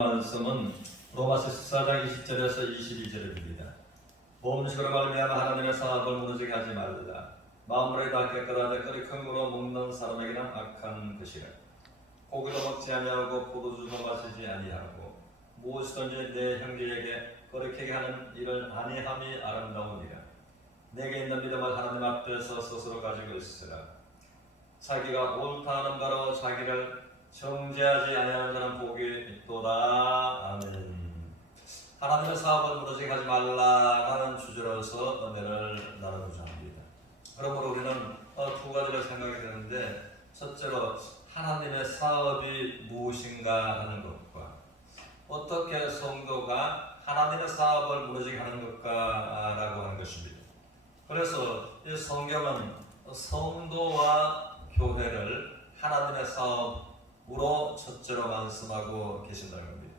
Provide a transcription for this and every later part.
말씀은 로마서 14장 20절에서 22절입니다. 몸식으로 말미암아 하나님의 사업을 무너지게 하지 말라. 마음으로 다 깨끗하되 끓이큼으로 먹는 사람에게는 악한 것이라. 고기도 먹지 아니하고 포도주도 마시지 아니하고 무엇이든지 내 형제에게 거룩하게 하는 일을 아니함이 아름다우니라. 내게 있는 믿음을 하나님 앞에서 스스로 가지고 있으라. 자기가 옳다 하는 바로 자기를 정죄하지 아니하는 자는 복이 있도다. 아멘. 하나님의 사업을 무너지게 하지 말라라는 주제로서 은혜를 나누고자 합니다. 그러므로 우리는 두 가지를 생각이 되는데, 첫째로 하나님의 사업이 무엇인가 하는 것과 어떻게 성도가 하나님의 사업을 무너지게 하는 것까라고 하는 것입니다. 그래서 이 성경은 성도와 교회를 하나님의 사업으로 첫째로 말씀하고 계신다는 겁니다.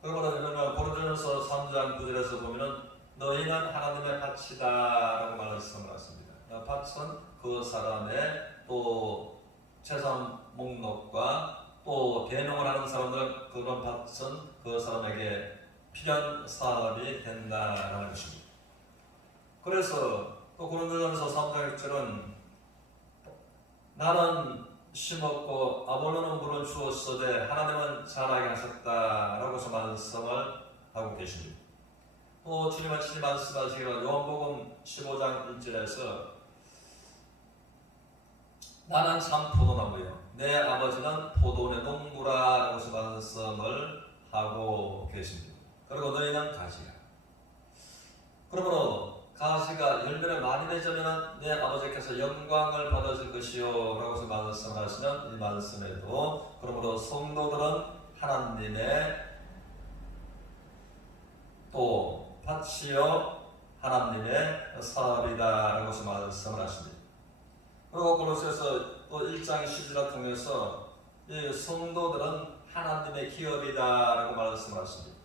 그러므로 고린도전서 3장 9절에서 보면은 너희는 하나님의 밭이다라고 말씀하셨습니다. 밭은 그 사람의 또 재산 목록과 또 대농을 하는 사람들, 그런 밭은 그 사람에게 필요한 사업이 된다라는 것입니다. 그래서 또 고린도전서 3장 6절은 나는 심었고 아볼로는 물을 주었으되 하나님은 자라게 하셨다라고서 말씀을 하고 계십니다. 또 주님은 친히 말씀하시기로 요한복음 15장 1절에서 나는 참 포도나무요 내 아버지는 포도원의 농부라라고서 말씀을 하고 계십니다. 그리고 너희는 가지야. 그러므로 가시가 열매를 많이 맺으면 내 아버지께서 영광을 받으실 것이요 라고서 말씀하시는 이 말씀에도, 그러므로 성도들은 하나님의 또 밭이요 하나님의 사업이다 라고서 말씀을 하십니다. 그리고 골로새서 또 1장 10절을 통해서 이 성도들은 하나님의 기업이다 라고 말씀을 하십니다.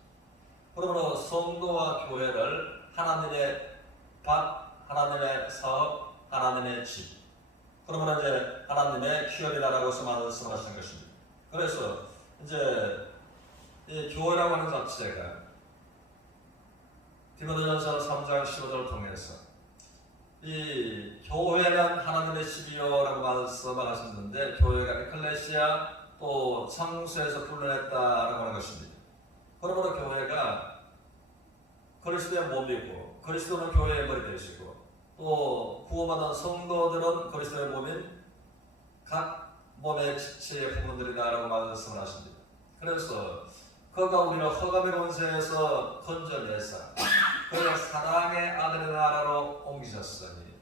그러므로 성도와 교회를 하나님의 밭, 하나님의 사업, 하나님의 집, 그러면 이제 하나님의 기업이다라고서 말씀하시는 것입니다. 그래서 이제 이 교회라고 하는 자체가 디모데전서 3장 15절을 통해서 이 교회는 하나님의 집이요라고 말씀을 하셨는데, 교회가 에클레시아 또 창수에서 불러냈다라고 하는 것입니다. 그러므로 교회가 그리스도의 몸이고 그리스도는 교회의 머리 되시고 또 구원받은 성도들은 그리스도의 몸인 각 몸의 지체의 부분들이다라고 말씀을 하십니다. 그래서 그가 우리를 흑암의 권세에서 건져내사 그의 사랑의 아들의 나라로 옮기셨으니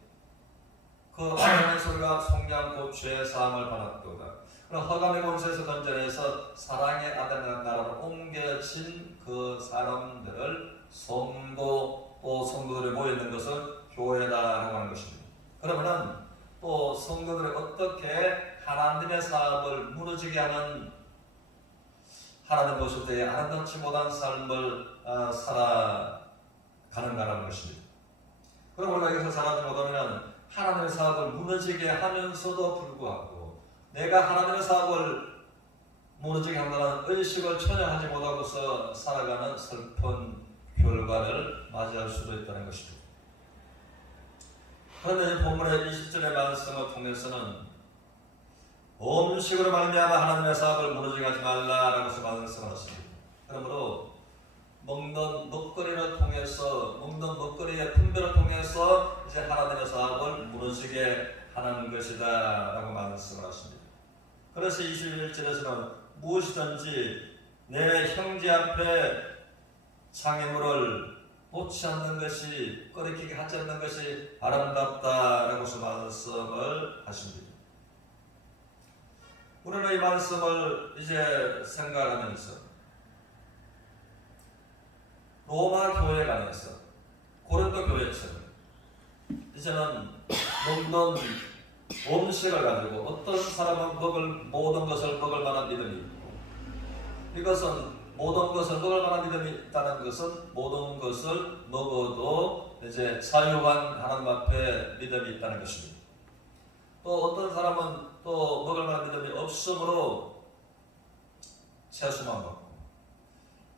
그 아들의 소리가 속량 곧 죄의 사함을 받았도다. 그럼 흑암의 권세에서 건져내서 사랑의 아들의 나라로 옮겨진 그 사람들을 성도 또 성도들이 모여있는 것은 교회다라고 하는 것입니다. 그러면은 또 성도들이 어떻게 하나님의 사업을 무너지게 하는 하나님 모습 때에 아름답지 못한 삶을 살아가는가라는 것입니다. 그럼 우리가 여기서 잘하지 못하면 하나님의 사업을 무너지게 하면서도 불구하고 내가 하나님의 사업을 무너지게 한다는 의식을 전혀 하지 못하고서 살아가는 슬픈 결과를 맞이할 수도 있다는 것입니다. 그런데 본문의 20절의 말씀을 통해서는 음식으로 말미암아 하나님의 사업을 무너지게 하지 말라라고 말씀을 하십니다. 그러므로 먹는 먹거리를 통해서, 먹는 먹거리의 분별을 통해서 이제 하나님의 사업을 무너지게 하는 것이다 라고 말씀을 하십니다. 그래서 21절에서는 무엇이든지 내 형제 앞에 장애물을 놓지 않는 것이, 꺼리키게 하지 않는 것이 아름답다라고 말씀을 하십니다. 우리는 이 말씀을 이제 생각하면서 로마 교회 안에서 고린도 교회처럼 이제는 먹는 음식을 가지고 어떤 사람은 모든 것을 먹을 만한 믿음이 있고, 이것은 모든 것을 먹을 만한 믿음이 있다는 것은 모든 것을 먹어도 이제 자유한 하나님 앞에 믿음이 있다는 것입니다. 또 어떤 사람은 또 먹을 만한 믿음이 없으므로 채소만 먹고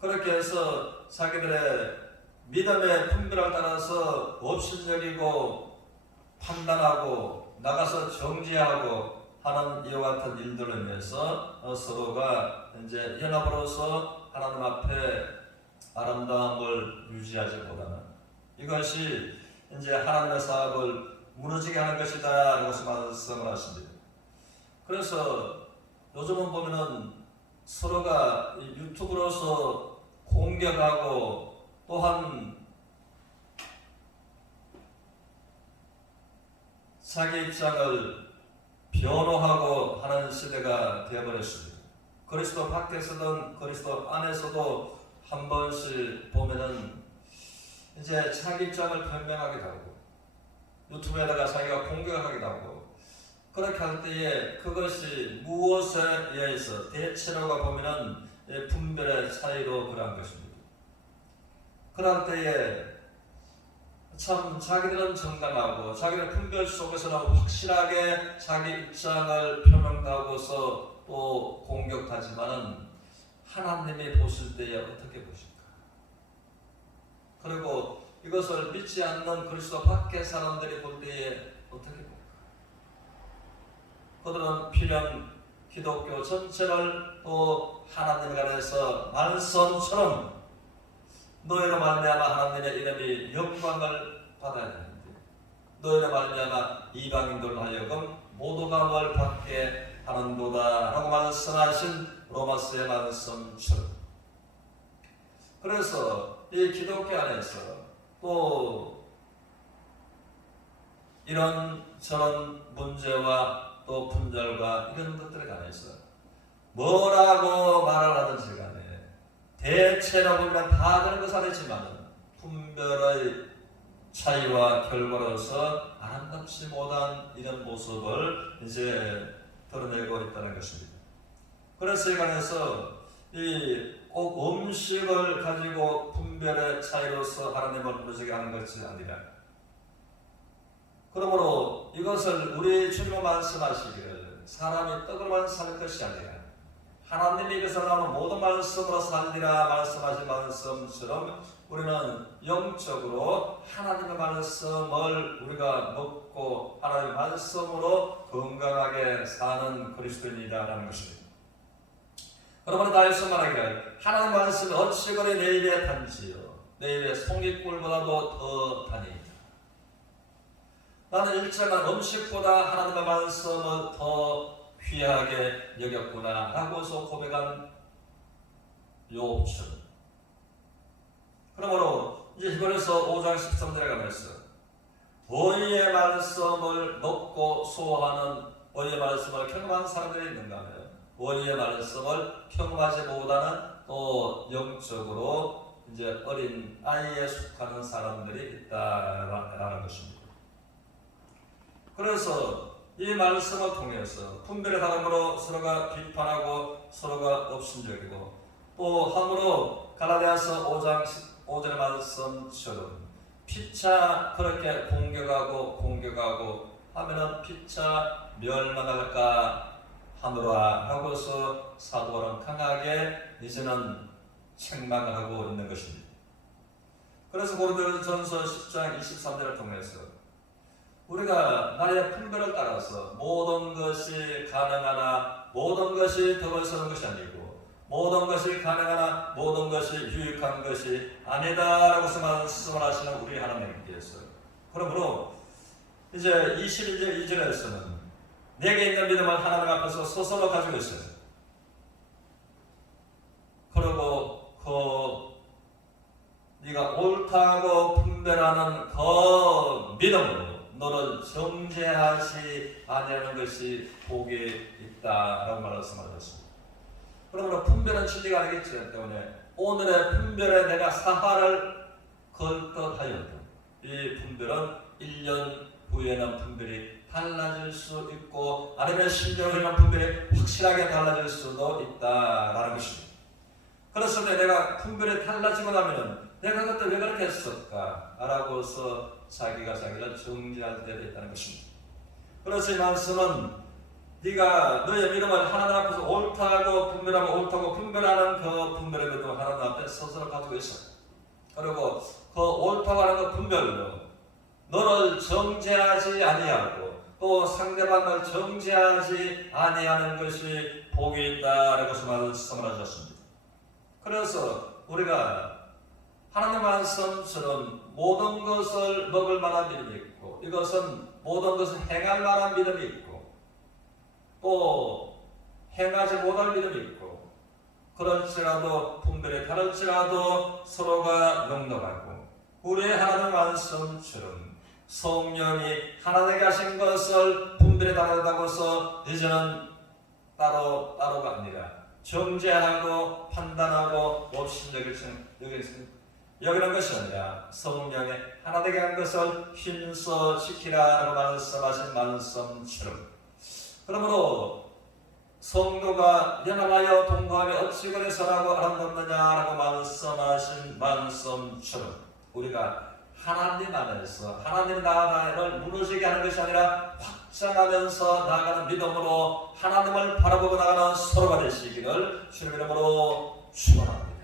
그렇게 해서 자기들의 믿음의 분별을 따라서 업신여기고 판단하고 나가서 정죄하고 하는 이와 같은 일들을 위해서 서로가 이제 연합으로서 하나님 앞에 아름다움을 유지하지보다는 이것이 이제 하나님의 사업을 무너지게 하는 것이다 라고 말씀을 하십니다. 그래서 요즘은 보면은 서로가 유튜브로서 공격하고 또한 자기 입장을 변호하고 하는 시대가 되어버렸습니다. 그리스도 밖에서든 그리스도 안에서도 한 번씩 보면은 이제 자기 입장을 변명하기도 하고 유튜브에다가 자기가 공격하기도 하고 그렇게 할 때에 그것이 무엇에 의해서 대체로가 보면은 분별의 차이로 그러한 것입니다. 그럴 때에 참 자기들은 정당하고 자기들 분별 속에서는 확실하게 자기 입장을 표명하고서 또 공격하지만은 하나님이 보실 때에 어떻게 보실까? 그리고 이것을 믿지 않는 그리스도 밖의 사람들이 볼 때에 어떻게 볼까? 그들은 필연 기독교 전체를 또 하나님 안에서 말씀처럼 너희로 말미암아 하나님의 이름이 영광을 받아야 되는데 너희로 말미암아 이방인들로 하여금 모독함을 받게 하는도다 라고 말씀하신 로마서의 말씀처럼 그래서 이 기독교 안에서 또 이런 저런 문제와 또 분절과 이런 것들에 관해서 뭐라고 말을 하든지 간에 대체로 보면 다 그런 것은 아니지만 분별의 차이와 결과로서 아름답지 못한 이런 모습을 이제 드러내고 있다는 것입니다. 그래서 이 관해서 꼭 음식을 가지고 분별의 차이로서 하나님을 부르시게 하는 것이 아니라 그러므로 이것을 우리 주님은 말씀하시기를 사람이 떡으로만 살 것이 아니라 하나님이 입에서 나오는 모든 말씀으로 살리라 말씀하신 말씀처럼 우리는 영적으로 하나님의 말씀을 우리가 먹고 하나님의 말씀으로 건강하게 사는 그리스도인이다라는 것입니다. 그러므로 다윗은 말하기를 하나님 말씀이 어찌거리 내 입에 단지요 내 입에 송이꿀보다도 더 다니이다. 나는 일정한 음식보다 하나님의 말씀을 더 귀하게 여겼구나 라고서 고백한 욥처럼 그러므로 이제 히브리서 5장 13절에 가면서 의의 말씀을 먹고 소화하는 의의 말씀을 경험한 사람들이 있는가 하면 의의 말씀을 경험하지 못하는 또 영적으로 이제 어린 아이에 속하는 사람들이 있다라는 것입니다. 그래서 이 말씀을 통해서 분별의 다름으로 서로가 비판하고 서로가 업신여기고 또 함으로 갈라디아서 5장 15절의 말씀처럼 피차 그렇게 공격하고 하면은 피차 멸망할까 하노라 하고서 사도 바울은 강하게 이제는 책망을 하고 있는 것입니다. 그래서 고린도전서 10장 23절을 통해서 우리가 나의 분별을 따라서 모든 것이 가능하나 모든 것이 덕을 서는 것이 아니고 모든 것이 가능하나 모든 것이 유익한 것이 아니다라고 말씀을 하시는 우리 하나님께서 그러므로 이제 21절 2절에서는 내게 있는 믿음을 하나님 앞에서 스스로 가지고 있어요. 그리고 네가 옳다고 분별하는 그 믿음으로 너를 정죄하지 아니하는 것이 복이 있다라고 말씀하셨습니다. 그러므로 분별은 진리가 아니겠지 때문에 오늘의 분별에 내가 사활을 걸떡하여도 이 분별은 1년 후에는 분별이 달라질 수 있고 아니면 10년 후에는 분별이 확실하게 달라질 수도 있다라는 것입니다. 그랬을 때 내가 분별이 달라지고 나면은 내가 그때 왜 그렇게 했을까? 라고서 자기가 자기를 정죄할 때도 있다는 것입니다. 그래서 이 말씀은 네가 너의 믿음을 하나님 앞에서 옳다고 분별하면 옳다고 분별하는 그 분별의 믿음을 하나님 앞에 스스로 가지고 있어. 그리고 그 옳다고 하는 그 분별로 너를 정죄하지 아니하고 또 상대방을 정죄하지 아니하는 것이 복이 있다라고 말씀을 하셨습니다. 그래서 우리가 하나님 말씀처럼 모든 것을 먹을 만한 믿음이 있고 이것은 모든 것을 행할 만한 믿음이 있고 또 행하지 못할 믿음이 있고 그럴지라도 분별이 다를지라도 서로가 용납하고 우리의 하나님 말씀처럼 성령이 하나님께 하신 것을 분별이 다르다고 해서 이제는 따로가 아니라 정죄하고 판단하고 업신여길 여기는 것이 아니라 성령의 하나님께 한 것을 힘써지키라라고 말씀하신 말씀처럼 그러므로 성도가 연합하여 동거하며 어찌 그리 선하고 아름답느냐라고 말씀하신 말씀처럼 우리가 하나님 안에서 하나님 나라를 무너지게 하는 것이 아니라 확장하면서 나아가는 믿음으로 하나님을 바라보고 나가는 서로가 되시기를 주님 이름으로 축원합니다.